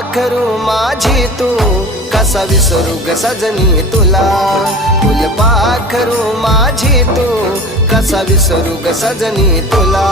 फुलपाखरू माझी तू कसा विसरू ग सजनी तुला. फुलपाखरू माझी तू कसा विसरू ग सजनी तुला.